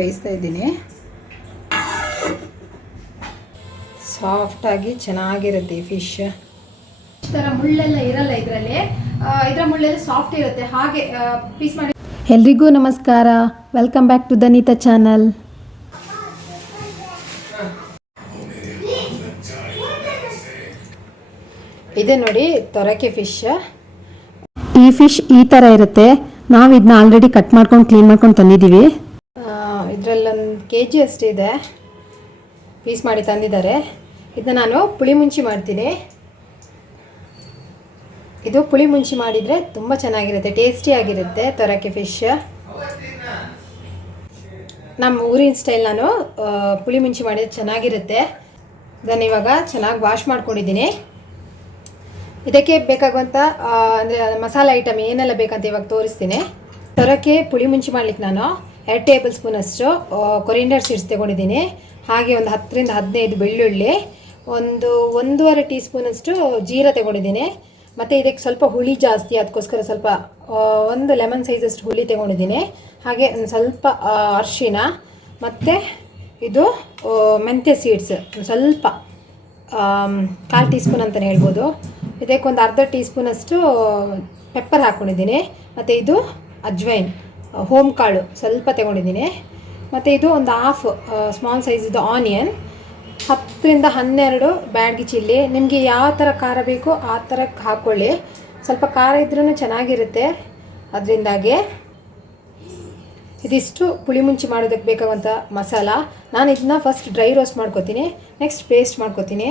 ಬೇಯಿಸ್ತಾ ಇದ್ದೀನಿ. ಸಾಫ್ಟಾಗಿ ಚೆನ್ನಾಗಿರುತ್ತೆ ಫಿಶ್ ಈ ಥರ ಮುಳ್ಳೆಲ್ಲ ಇರಲ್ಲ ಇದರಲ್ಲಿ? ಇದರ ಮುಳ್ಳೆಲ್ಲ ಸಾಫ್ಟ್ ಇರುತ್ತೆ. ಹಾಗೆ ಪೀಸ್ ಮಾಡಿ. ಎಲ್ರಿಗೂ ನಮಸ್ಕಾರ. Welcome back to Danita channel ಇದೆ ನೋಡಿ ತೊರಕೆ ಫಿಶ್ ಈ ಫಿಶ್ ಈ ಥರ ಇರುತ್ತೆ. ನಾವು ಇದನ್ನ ಆಲ್ರೆಡಿ ಕಟ್ ಮಾಡ್ಕೊಂಡು ಕ್ಲೀನ್ ಮಾಡ್ಕೊಂಡು ತಂದಿದ್ದೀವಿ. ಇದರಲ್ಲೊಂದು ಕೆ ಜಿ ಅಷ್ಟಿದೆ ಪೀಸ್ ಮಾಡಿ ತಂದಿದ್ದಾರೆ. ಇದನ್ನ ನಾನು ಪುಳಿ ಮುಂಚಿ ಮಾಡ್ತೀನಿ. ಇದು ಪುಳಿ ಮುಂಚಿ ಮಾಡಿದರೆ ತುಂಬ ಚೆನ್ನಾಗಿರುತ್ತೆ ಟೇಸ್ಟಿಯಾಗಿರುತ್ತೆ ತೊರಕೆ ಫಿಶ್. ನಮ್ಮ ಊರಿನ ಸ್ಟೈಲ್ ನಾನು ಪುಳಿ ಮುಂಚಿ ಮಾಡಿದ್ರೆ ಚೆನ್ನಾಗಿರುತ್ತೆ. ಇದನ್ನು ಇವಾಗ ಚೆನ್ನಾಗಿ ವಾಶ್ ಮಾಡ್ಕೊಂಡಿದ್ದೀನಿ. ಇದಕ್ಕೆ ಬೇಕಾಗುವಂಥ ಅಂದರೆ ಮಸಾಲೆ ಐಟಮ್ ಏನೆಲ್ಲ ಬೇಕಂತ ಇವಾಗ ತೋರಿಸ್ತೀನಿ. ತೊರಕ್ಕೆ ಪುಳಿ ಮುಂಚಿ ಮಾಡ್ಲಿಕ್ಕೆ ನಾನು. ಎರಡು ಟೇಬಲ್ ಸ್ಪೂನಷ್ಟು ಕೊರಿಂಡರ್ ಸೀಡ್ಸ್ ತೊಗೊಂಡಿದ್ದೀನಿ. ಹಾಗೆ ಒಂದು ಹತ್ತರಿಂದ ಹದಿನೈದು ಬೆಳ್ಳುಳ್ಳಿ, ಒಂದು ಒಂದೂವರೆ ಟೀ ಸ್ಪೂನಷ್ಟು ಜೀರ ತಗೊಂಡಿದ್ದೀನಿ. ಮತ್ತು ಇದಕ್ಕೆ ಸ್ವಲ್ಪ ಹುಳಿ ಜಾಸ್ತಿ, ಅದಕ್ಕೋಸ್ಕರ ಸ್ವಲ್ಪ ಒಂದು ಲೆಮನ್ ಸೈಜಷ್ಟು ಹುಳಿ ತಗೊಂಡಿದ್ದೀನಿ. ಹಾಗೆ ಒಂದು ಸ್ವಲ್ಪ ಅರಶಿನ ಮತ್ತು ಇದು ಮೆಂತ್ಯ ಸೀಡ್ಸ್ ಸ್ವಲ್ಪ ಕಾಲು ಟೀ ಸ್ಪೂನ್ ಅಂತಲೇ ಹೇಳ್ಬೋದು. ಇದಕ್ಕೆ ಒಂದು ಅರ್ಧ ಟೀ ಸ್ಪೂನಷ್ಟು ಪೆಪ್ಪರ್ ಹಾಕ್ಕೊಂಡಿದ್ದೀನಿ ಮತ್ತು ಇದು ಅಜ್ವೈನ್. ಹೋಮ್ ಕಾಳು ಸ್ವಲ್ಪ ತಗೊಂಡಿದ್ದೀನಿ. ಮತ್ತು ಇದು ಒಂದು ಹಾಫ್ ಸ್ಮಾಲ್ ಸೈಜಿದ್ದು ಆನಿಯನ್ ಹತ್ತರಿಂದ ಹನ್ನೆರಡು ಬ್ಯಾಡ್ಗಿ ಚಿಲ್ಲಿ. ನಿಮಗೆ ಯಾವ ಥರ ಖಾರ ಬೇಕೋ ಆ ಥರ ಹಾಕ್ಕೊಳ್ಳಿ ಸ್ವಲ್ಪ ಖಾರ ಇದ್ರೂ ಚೆನ್ನಾಗಿರುತ್ತೆ. ಅದರಿಂದಾಗಿ ಇದಿಷ್ಟು ಪುಳಿ ಮುಂಚಿ ಮಾಡೋದಕ್ಕೆ ಬೇಕಾಗುವಂಥ ಮಸಾಲ. ನಾನು ಇದನ್ನ ಫಸ್ಟ್ ಡ್ರೈ ರೋಸ್ಟ್ ಮಾಡ್ಕೋತೀನಿ. ನೆಕ್ಸ್ಟ್ ಪೇಸ್ಟ್ ಮಾಡ್ಕೋತೀನಿ.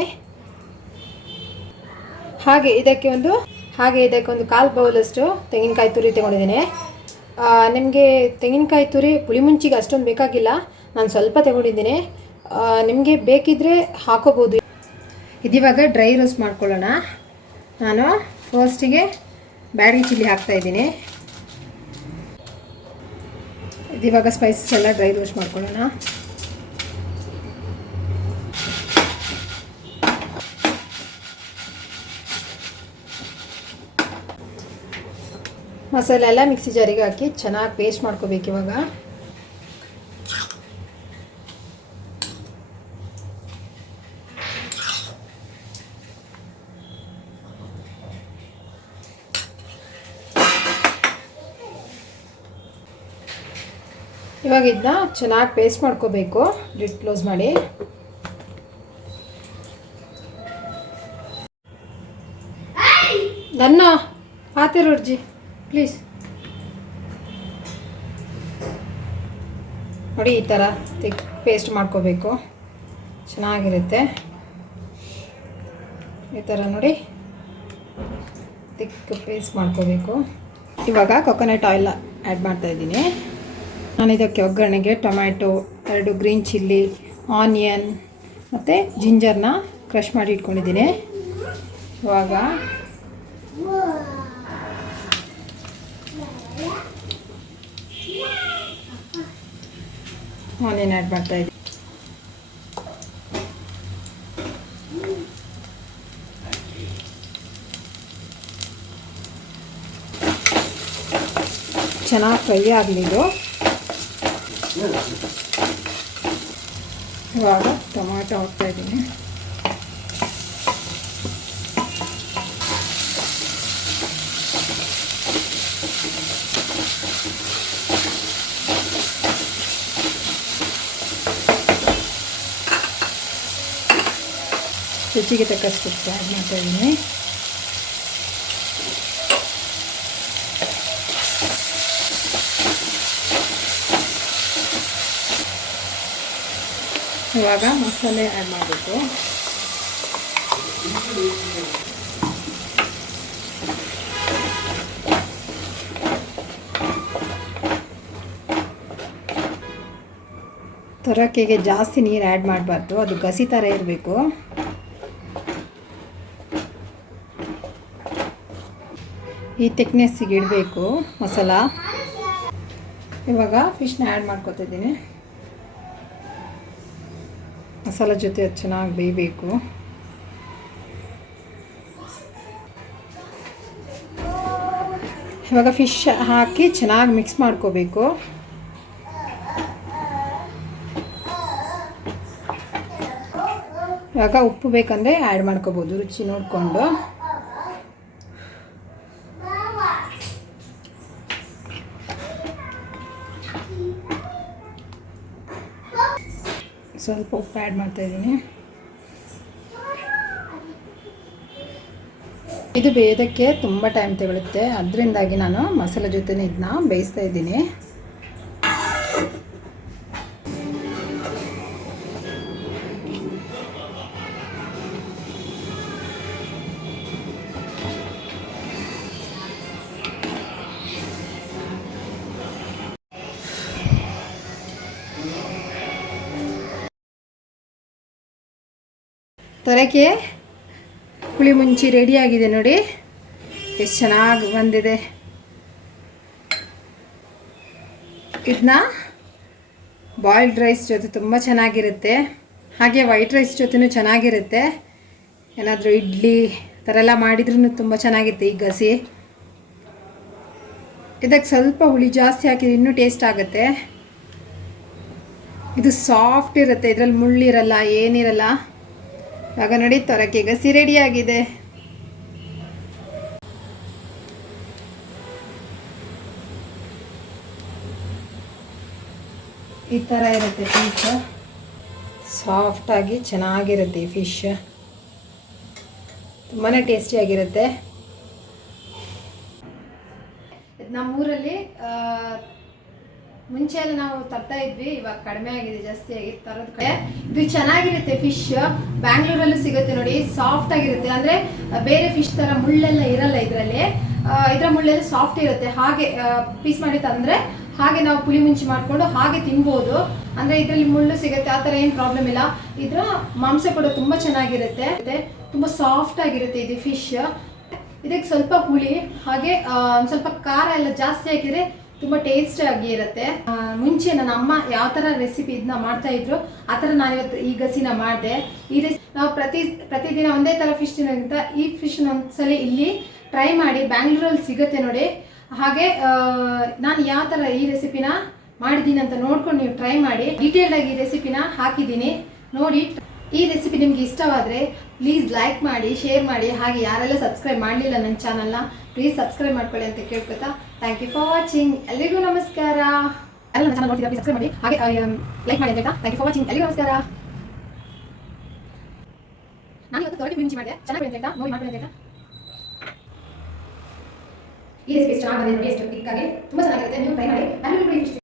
ಹಾಗೆ ಇದಕ್ಕೆ ಒಂದು, ಹಾಗೆ ಇದಕ್ಕೆ ಒಂದು ಕಾಲು ಬೌಲಷ್ಟು ತೆಂಗಿನಕಾಯಿ ತುರಿ ತೊಗೊಂಡಿದ್ದೀನಿ. ನಿಮಗೆ ತೆಂಗಿನಕಾಯಿ ತುರಿ ಪುಳಿ ಮುಂಚಿಗೆ ಅಷ್ಟೊಂದು ಬೇಕಾಗಿಲ್ಲ. ನಾನು ಸ್ವಲ್ಪ ತಗೊಂಡಿದ್ದೀನಿ. ನಿಮಗೆ ಬೇಕಿದ್ದರೆ ಹಾಕೋಬೋದು. ಇದಿವಾಗ ಡ್ರೈ ರೋಸ್ಟ್ ಮಾಡ್ಕೊಳ್ಳೋಣ. ನಾನು ಫಸ್ಟಿಗೆ ಬ್ಯಾಡಗಿ ಚಿಲ್ಲಿ ಹಾಕ್ತಾಯಿದ್ದೀನಿ ಇದಿವಾಗ ಸ್ಪೈಸಸ್ ಎಲ್ಲ ಡ್ರೈ ರೋಸ್ಟ್ ಮಾಡ್ಕೊಳ್ಳೋಣ. ಮಸಾಲೆ ಎಲ್ಲ ಮಿಕ್ಸಿ ಜಾರಿಗೆ ಹಾಕಿ ಚೆನ್ನಾಗಿ ಪೇಸ್ಟ್ ಮಾಡ್ಕೋಬೇಕು ಇವಾಗ. ಇವಾಗ ಇದನ್ನ ಚೆನ್ನಾಗಿ ಪೇಸ್ಟ್ ಮಾಡ್ಕೋಬೇಕು. ಲಿಡ್ ಕ್ಲೋಸ್ ಮಾಡಿ. ನನ್ನ ಪಾತೆ ಪ್ಲೀಸ್ ನೋಡಿ ಈ ಥರ ತಿಕ್ ಪೇಸ್ಟ್ ಮಾಡ್ಕೋಬೇಕು. ಚೆನ್ನಾಗಿರುತ್ತೆ. ಈ ಥರ ನೋಡಿ ತಿಕ್ ಪೇಸ್ಟ್ ಮಾಡ್ಕೋಬೇಕು. ಇವಾಗ ಕೊಕೊನಟ್ ಆಯಿಲ್ ಆ್ಯಡ್ ಮಾಡ್ತಾಯಿದ್ದೀನಿ ನಾನು ಇದಕ್ಕೆ ಒಗ್ಗರಣೆಗೆ ಟೊಮ್ಯಾಟೊ, ಎರಡು ಗ್ರೀನ್ ಚಿಲ್ಲಿ ಆನಿಯನ್ ಮತ್ತು ಜಿಂಜರ್ನ ಕ್ರಷ್ ಮಾಡಿ ಇಟ್ಕೊಂಡಿದ್ದೀನಿ. ಇವಾಗ ಆನಿಯನ್ ಆ್ಯಡ್ ಮಾಡ್ತಾ ಇದ್ದೀನಿ ಚೆನ್ನಾಗಿ ಫ್ರೈ ಆಗಲಿ ಇದು ಇವಾಗ ಟೊಮಾಟೊ ಹಾಕ್ತಾ ರುಚಿಗೆ ತಕ್ಕಷ್ಟು ಆ್ಯಡ್ ಮಾಡ್ತಾ ಇದ್ದೀನಿ. ಇವಾಗ ಮಸಾಲೆ ಆ್ಯಡ್ ಮಾಡಬೇಕು. ತೊರಕೆಗೆ ಜಾಸ್ತಿ ನೀರು ಆ್ಯಡ್ ಮಾಡಬಾರ್ದು. ಅದು ಗಸಿ ಥರ ಇರಬೇಕು. ಈ ಥಿಕ್ನೆಸ್ಸಿಗೆ ಇಡಬೇಕು ಮಸಾಲ. ಇವಾಗ ಫಿಶ್ನ ಆ್ಯಡ್ ಮಾಡ್ಕೊತಿದ್ದೀನಿ ಮಸಾಲ ಜೊತೆ ಅದು ಚೆನ್ನಾಗಿ ಬೇಯಬೇಕು. ಇವಾಗ ಫಿಶ್ ಹಾಕಿ ಚೆನ್ನಾಗಿ ಮಿಕ್ಸ್ ಮಾಡ್ಕೋಬೇಕು. ಇವಾಗ ಉಪ್ಪು ಬೇಕಂದರೆ ಆ್ಯಡ್ ಮಾಡ್ಕೋಬೋದು, ರುಚಿ ನೋಡಿಕೊಂಡು. ಸ್ವಲ್ಪ ಉಪ್ಪು ಆ್ಯಡ್ ಮಾಡ್ತಾ ಇದ್ದೀನಿ. ಇದು ಬೇಯೋದಕ್ಕೆ ತುಂಬ ಟೈಮ್ ತಗೊಳುತ್ತೆ. ಅದರಿಂದಾಗಿ ನಾನು ಮಸಾಲೆ ಜೊತೆ ಇದನ್ನ ಬೇಯಿಸ್ತಾ ಇದ್ದೀನಿ. ತೊರಕೆ ಹುಳಿ ಮುಂಚಿ ರೆಡಿಯಾಗಿದೆ ನೋಡಿ. ಎಷ್ಟು ಚೆನ್ನಾಗಿ ಬಂದಿದೆ. ಇದನ್ನ ಬಾಯ್ಲ್ಡ್ ರೈಸ್ ಜೊತೆ ತುಂಬ ಚೆನ್ನಾಗಿರುತ್ತೆ. ಹಾಗೆ ವೈಟ್ ರೈಸ್ ಜೊತೆನೂ ಚೆನ್ನಾಗಿರುತ್ತೆ. ಏನಾದರೂ ಇಡ್ಲಿ ಥರ ಎಲ್ಲ ಮಾಡಿದ್ರೂ ತುಂಬ ಚೆನ್ನಾಗಿರುತ್ತೆ ಈ ಗಸಿ. ಇದಕ್ಕೆ ಸ್ವಲ್ಪ ಹುಳಿ ಜಾಸ್ತಿ ಹಾಕಿದ್ರೆ ಇನ್ನೂ ಟೇಸ್ಟ್ ಆಗುತ್ತೆ. ಇದು ಸಾಫ್ಟ್ ಇರುತ್ತೆ, ಇದರಲ್ಲಿ ಮುಳ್ಳಿರಲ್ಲ, ಏನಿರಲ್ಲ. ಇವಾಗ ನೋಡಿ ತೊರಕೆ ಗಸಿ ರೆಡಿ ಆಗಿದೆ ಈ ಥರ ಇರುತ್ತೆ ಪೀಸ್ ಸಾಫ್ಟಾಗಿ ಚೆನ್ನಾಗಿರುತ್ತೆ ಈ ಫಿಶ್ ತುಂಬಾ ಟೇಸ್ಟಿಯಾಗಿರುತ್ತೆ ನಮ್ಮೂರಲ್ಲಿ ಮುಂಚೆ ನಾವು ತರ್ತಾ ಇದ್ವಿ, ಇವಾಗ ಕಡಿಮೆ ಆಗಿದೆ, ಜಾಸ್ತಿ ಆಗಿದೆ ತರೋದ್ ಕಡೆ. ಇದು ಚೆನ್ನಾಗಿರುತ್ತೆ ಫಿಶ್ ಬ್ಯಾಂಗ್ಳೂರಲ್ಲೂ ಸಿಗುತ್ತೆ ನೋಡಿ ಸಾಫ್ಟ್ ಆಗಿರುತ್ತೆ. ಅಂದ್ರೆ ಬೇರೆ ಫಿಶ್ ತರ ಮುಳ್ಳೆಲ್ಲ ಇರಲ್ಲ ಇದರಲ್ಲಿ. ಇದರ ಮುಳ್ಳೆಲ್ಲ ಸಾಫ್ಟ್ ಇರುತ್ತೆ. ಹಾಗೆ ಪೀಸ್ ಮಾಡಿ ತಂದ್ರೆ ಹಾಗೆ ನಾವು ಪುಳಿ ಮುಂಚಿ ಮಾಡ್ಕೊಂಡು ಹಾಗೆ ತಿನ್ಬೋದು. ಅಂದ್ರೆ, ಇದರಲ್ಲಿ ಮುಳ್ಳು ಸಿಗುತ್ತೆ, ಆ ಥರ ಏನು ಪ್ರಾಬ್ಲಮ್ ಇಲ್ಲ. ಇದರ ಮಾಂಸ ಕೂಡ ತುಂಬಾ ಚೆನ್ನಾಗಿರುತ್ತೆ. ತುಂಬಾ ಸಾಫ್ಟ್ ಆಗಿರುತ್ತೆ ಇದು ಫಿಶ್ ಇದಕ್ಕೆ ಸ್ವಲ್ಪ ಹುಳಿ, ಹಾಗೆ ಸ್ವಲ್ಪ ಖಾರ ಎಲ್ಲ ಜಾಸ್ತಿ ಹಾಕಿದ್ರೆ ತುಂಬಾ ಟೇಸ್ಟ್ ಆಗಿ ಇರುತ್ತೆ. ಮುಂಚೆ ನನ್ನ ಅಮ್ಮ ಯಾವ ತರ ರೆಸಿಪಿ ಇದನ್ನ ಮಾಡ್ತಾ ಇದ್ರು, ಆ ಥರ ನಾನು ಇವತ್ತು ಈ ಗಸಿನ ಮಾಡಿದೆ. ಈ ರೆಸಿ ನಾವು ಪ್ರತಿ ಪ್ರತಿದಿನ ಒಂದೇ ಥರ ಫಿಶ್ ತಿನ್ನೋದ್ರಿಂದ ಈ ಫಿಶ್ ಒಂದ್ಸಲಿ ಇಲ್ಲಿ ಟ್ರೈ ಮಾಡಿ ಬ್ಯಾಂಗ್ಳೂರಲ್ಲಿ ಸಿಗುತ್ತೆ ನೋಡಿ. ಹಾಗೆ ನಾನು ಯಾವ ಥರ ಈ ರೆಸಿಪಿನ ಮಾಡಿದ್ದೀನಿ ಅಂತ ನೋಡ್ಕೊಂಡು ನೀವು ಟ್ರೈ ಮಾಡಿ. ಡೀಟೇಲ್ಡ್ ಆಗಿ ಈ ರೆಸಿಪಿನ ಹಾಕಿದ್ದೀನಿ. ನೋಡಿ, ಈ ರೆಸಿಪಿ ನಿಮ್ಗೆ ಇಷ್ಟವಾದರೆ ಪ್ಲೀಸ್ ಲೈಕ್ ಮಾಡಿ ಶೇರ್ ಮಾಡಿ. ಹಾಗೆ ಯಾರೆಲ್ಲ ಸಬ್ಸ್ಕ್ರೈಬ್ ಮಾಡಲಿಲ್ಲ ನನ್ನ ಚಾನಲ್ನ ಪ್ಲೀಸ್ ಸಬ್ಸ್ಕ್ರೈಬ್ ಮಾಡ್ಕೊಳ್ಳಿ ಅಂತ ಕೇಳ್ಕೊತಾ. ಥ್ಯಾಂಕ್ ಯು ಫಾರ್ ವಾಚಿಂಗ್ ಎಲ್ಲರಿಗೂ ನಮಸ್ಕಾರ. ಎಲ್ಲ ಚಾನಲ್ ನೋಡ್ತಿದ್ದ ಪ್ಲೀಸ್ ಸಬ್ಸ್ಕ್ರೈಬ್ ಮಾಡಿ. ಹಾಗೆ ಲೈಕ್ ಮಾಡಿ ಅಂತ ಥ್ಯಾಂಕ್ ಯು ಫಾರ್ ವಾಚಿಂಗ್ ಎಲ್ಲರಿಗೂ ನಮಸ್ಕಾರ. ನಾನು ಇವತ್ತು ತೊರಟಿ ಮಿಂಚಿ ಮಾಡಿದೆ. ಚೆನ್ನಾಗಿ ಬಂದಿದೆ ನೋಡಿ ಮಾಡ್ಕೊಳ್ಳಿ ಅಂತ ಈ ರೆಸಿಪಿ ಚೆನ್ನಾಗಿ ಬಂದಿದೆ ನೋಡಿ ಎಷ್ಟು ಕ್ವಿಕ್ಕಾಗಿ ತುಂಬ ಚೆನ್ನಾಗಿರುತ್ತೆ. ನೀವು ಟ್ರೈ ಮಾಡಿ. ನಾನು